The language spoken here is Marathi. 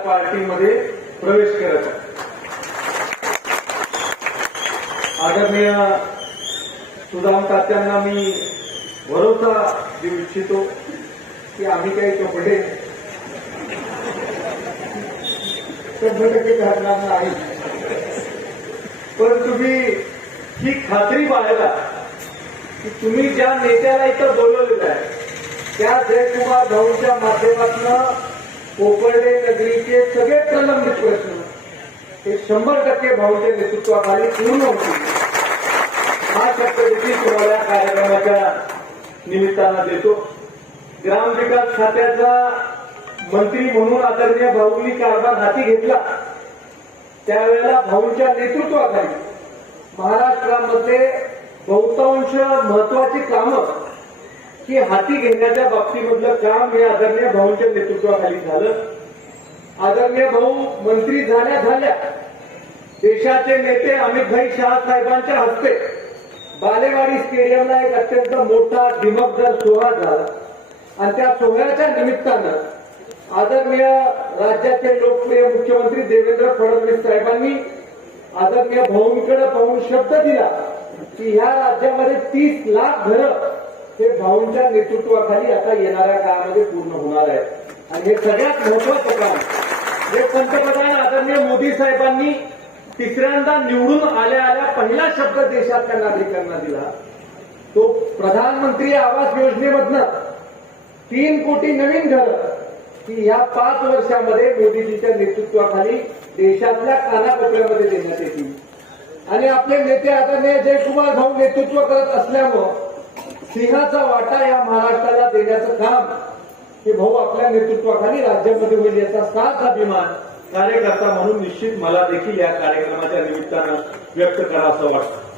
पार्टीमध्ये प्रवेश करत आहे. आदरणीय सुदाम तात्यांना मी भरोसा देऊ इच्छितो की आम्ही काही कपडे शंभर टक्के घालणार नाही. पण तुम्ही ही खात्री बाळगा की तुम्ही ज्या नेत्याला इथं बोलवलेलं आहे त्या जयकुमार भाऊच्या माध्यमातून कोपर्डे नगरीचे सगळे प्रलंबित प्रश्न. हे शंभर टक्के भाऊच्या नेतृत्वाखाली पूर्ण होतील हा शब्द देखील तुम्हाला कार्यक्रमाच्या निमित्तानं देतो. ग्रामविकास खात्याचा मंत्री म्हणून आदरणीय भाऊंनी कारभार हाती घेतला. त्यावेळेला भाऊंच्या नेतृत्वाखाली महाराष्ट्रामध्ये बहुतांश महत्वाची कामं की हाती घेण्याच्या बाबतीमधलं काम हे आदरणीय भाऊंच्या नेतृत्वाखाली झालं. आदरणीय भाऊ मंत्री झाल्या झाल्या. देशाचे नेते अमितभाई शाह साहेबांच्या हस्ते बालेवाडी स्टेडियमला एक अत्यंत मोठा दिमकदार सोहळा झाला. आणि त्या सोहळ्याच्या निमित्तानं आदरणीय राज्याचे लोकप्रिय मुख्यमंत्री देवेंद्र फडणवीस साहेबांनी आदरणीय भाऊंकडे पाहून शब्द दिला की ह्या राज्यामध्ये तीस लाख घरं हे भाऊंच्या नेतृत्वाखाली आता येणाऱ्या काळामध्ये पूर्ण होणार आहे. आणि हे सगळ्यात महत्वाचं काम हे पंतप्रधान आदरणीय मोदी साहेबांनी तिसऱ्यांदा निवडून आल्या आल्या पहिला शब्द देशातल्या नागरिकांना दिला. तो प्रधानमंत्री आवास योजनेमधनं तीन कोटी नवीन घरं की या पाच वर्षामध्ये मोदीजीच्या नेतृत्वाखाली देशातल्या कानाकोपऱ्यामध्ये देण्यात येतील. आणि आपले नेते आदरणीय जयकुमार भाऊ नेतृत्व करत असल्यामुळं सिंहाचा वाटा या महाराष्ट्राला देण्याचं काम हे भाऊ आपल्या नेतृत्वाखाली राज्यामध्ये होईल याचा साथ अभिमान कार्यकर्ता म्हणून निश्चित मला देखील या कार्यक्रमाच्या निमित्तानं व्यक्त करावं असं वाटतं.